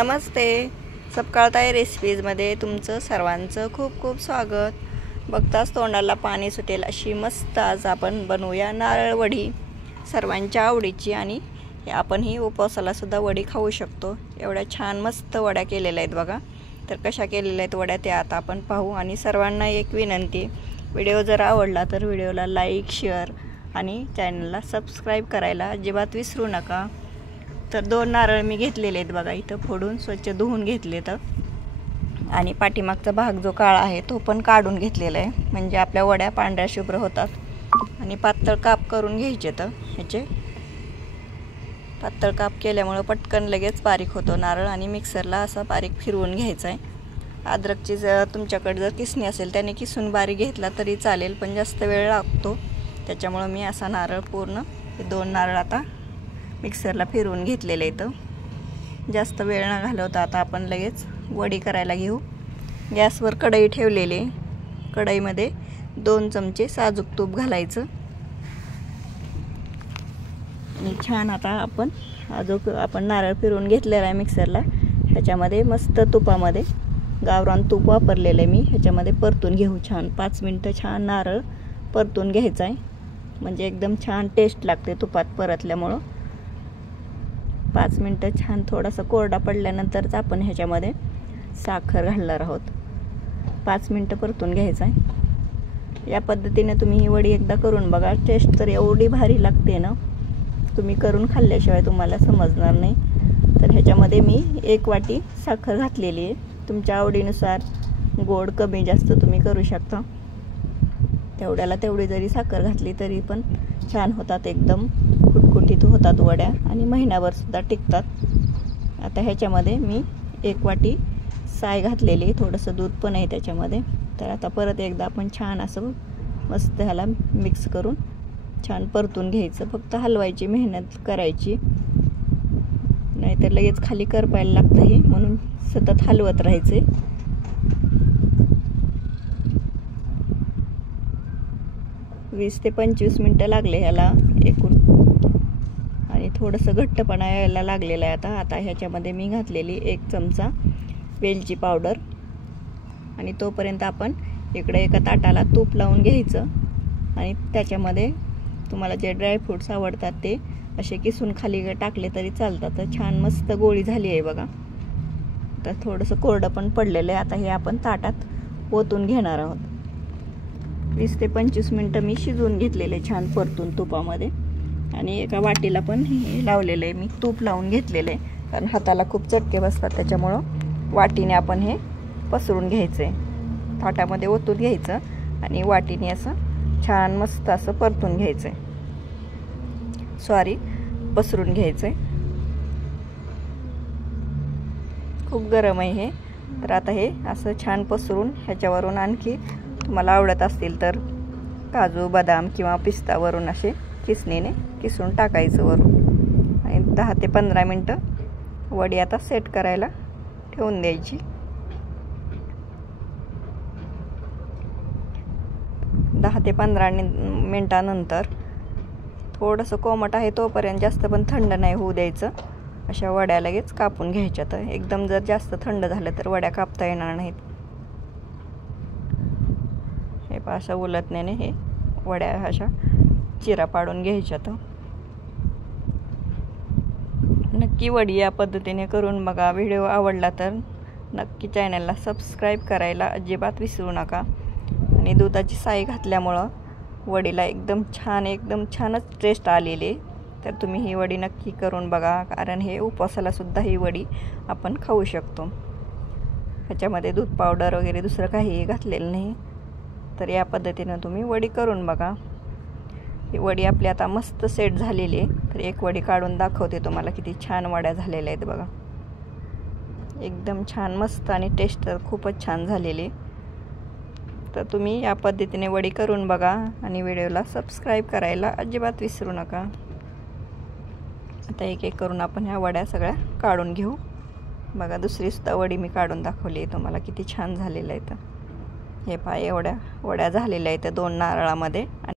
नमस्ते. सपकाळताई रेसिपीजमध्ये तुमचं सर्वांचं खूप खूप स्वागत. बघताच तोंडाला पाणी सुटेल अशी मस्त आज आपण बनवूया नारळ वडी, सर्वांच्या आवडीची. आणि आपण ही उपवासाला सुद्धा वडी खाऊ शकतो. एवढ्या छान मस्त वड्या केलेल्या आहेत बघा. तर कशा केलेल्या आहेत वड्या ते आता आपण पाहू. आणि सर्वांना एक विनंती, व्हिडिओ जर आवडला तर व्हिडिओला लाईक, शेअर आणि चॅनलला सबस्क्राईब करायला अजिबात विसरू नका. तर 2 नारळ मी घेतलेले आहेत बघा, इथं फोडून स्वच्छ धुवून घेतले. तर आणि पाठीमागचा भाग जो काळा आहे तो पण काढून घेतलेला आहे, म्हणजे आपल्या वड्या पांढऱ्या शुभ्र होतात. आणि पातळ काप करून घ्यायचे. तर ह्याचे पातळ काप केल्यामुळं पटकन लगेच बारीक होतो नारळ. आणि मिक्सरला असा बारीक फिरवून घ्यायचा आहे. अद्रकची जर तुमच्याकडे जर किसणी असेल त्याने किसून बारीक घेतला तरी चालेल, पण जास्त वेळ लागतो. त्याच्यामुळं मी असा नारळ पूर्ण हे 2 नारळ आता मिक्सरला फिरवून घेतलेले इथं. जास्त वेळ न घालवता आता आपण लगेच वडी करायला घेऊ. गॅसवर कढई ठेवलेली, कढईमध्ये 2 चमचे साजूक तूप घालायचं. आणि छान आता आपण नारळ फिरवून घेतलेला आहे मिक्सरला, ह्याच्यामध्ये मस्त तुपामध्ये गावरान तूप वापरलेलं आहे मी, ह्याच्यामध्ये परतून घेऊ. छान 5 मिनटं छान नारळ परतून घ्यायचा आहे, म्हणजे एकदम छान टेस्ट लागते तुपात परतल्यामुळं. 5 मिनटं छान थोडासा कोरडा पडल्यानंतरच आपण ह्याच्यामध्ये साखर घालणार आहोत. 5 मिनटं परतून घ्यायचं आहे. या पद्धतीने तुम्ही ही वडी एकदा करून बघा. टेस्ट तर एवढी भारी लागते ना, तुम्ही करून खाल्ल्याशिवाय तुम्हाला समजणार नाही. तर ह्याच्यामध्ये मी 1 वाटी साखर घातलेली आहे. तुमच्या आवडीनुसार गोड कमी जास्त तुम्ही करू शकता. तेवढ्याला तेवढी जरी साखर घातली तरी पण छान होतात, एकदम खुटखुटीत होतात वड्या आणि महिनाभर सुद्धा टिकतात. आता ह्याच्यामध्ये मी 1 वाटी साय घातलेली, थोडंसं दूध पण आहे त्याच्यामध्ये. तर आता परत एकदा आपण छान असं मस्त ह्याला मिक्स करून छान परतून घ्यायचं. फक्त हलवायची मेहनत करायची, नाहीतर लगेच खाली करपायला लागतं हे, म्हणून सतत हलवत राहायचे. वीस ते 25 मिनटं लागले ह्याला एकूण. आणि थोडंसं घट्टपणा यायला लागलेलं आहे आता ह्याच्यामध्ये मी घातलेली 1 चमचा वेलची पावडर. आणि तोपर्यंत आपण इकडे एका ताटाला तूप लावून घ्यायचं. आणि त्याच्यामध्ये तुम्हाला जे ड्रायफ्रूट्स आवडतात ते असे किसून खाली टाकले तरी चालतात. तर छान मस्त गोळी झाली आहे बघा. तर थोडंसं कोरडं पण पडलेलं आहे. आता हे आपण ताटात ओतून घेणार आहोत. 20 ते 25 मिनटं मी शिजवून घेतलेले छान परतून तुपामध्ये. आणि एका वाटीला पण हे लावलेलं आहे मी, तूप लावून घेतलेलं आहे, कारण हाताला खूप चटके बसतात. त्याच्यामुळं वाटीने आपण हे पसरून घ्यायचं आहे, ताटामध्ये ओतून घ्यायचं आणि वाटीने असं छान मस्त असं परतून घ्यायचं आहे, पसरून घ्यायचं आहे. खूप गरम आहे हे. तर आता हे असं छान पसरून ह्याच्यावरून आणखी तुम्हाला आवडत असतील तर काजू, बदाम किंवा पिस्तावरून असे किसणीने किसून टाकायचं वरून. आणि 10 ते 15 मिनटं वडी आता सेट करायला ठेवून द्यायची. 10 ते 15 मिनटानंतर थोडंसं कोमट आहे तोपर्यंत, जास्त पण थंड नाही होऊ द्यायचं. अशा वड्या लगेच कापून घ्यायच्या. तर एकदम जर जास्त थंड झालं तर वड्या कापता येणार नाहीत. हे अशा उलटण्याने हे वड्या अशा चिरा पाडून घ्यायच्या. तर नक्की वडी या पद्धतीने करून बघा. व्हिडिओ आवडला तर नक्की चॅनलला सबस्क्राईब करायला अजिबात विसरू नका. आणि दुधाची साय घातल्यामुळं वडीला एकदम छानच टेस्ट आलेली. तर तुम्ही ही वडी नक्की करून बघा, कारण हे उपवासाला सुद्धा ही वडी आपण खाऊ शकतो. ह्याच्यामध्ये दूध पावडर वगैरे दुसरं काहीही घातलेलं नाही. तर या पद्धतीनं तुम्ही वडी करून बघा. ही वडी आपली आता मस्त सेट झालेली आहे. तर एक वडी काढून दाखवते तुम्हाला, किती छान वड्या झालेल्या आहेत बघा. एकदम छान मस्त आणि टेस्ट तर खूपच छान झालेली. तर तुम्ही या पद्धतीने वडी करून बघा आणि व्हिडिओला सबस्क्राईब करायला अजिबात विसरू नका. आता एक एक करून आपण ह्या वड्या सगळ्या काढून घेऊ. बघा, दुसरी सुद्धा वडी मी काढून दाखवली आहे तुम्हाला, किती छान झालेलं आहे. तर हे पहा, एवढ्या वड्या झालेल्या आहेत 2 नारळामध्ये.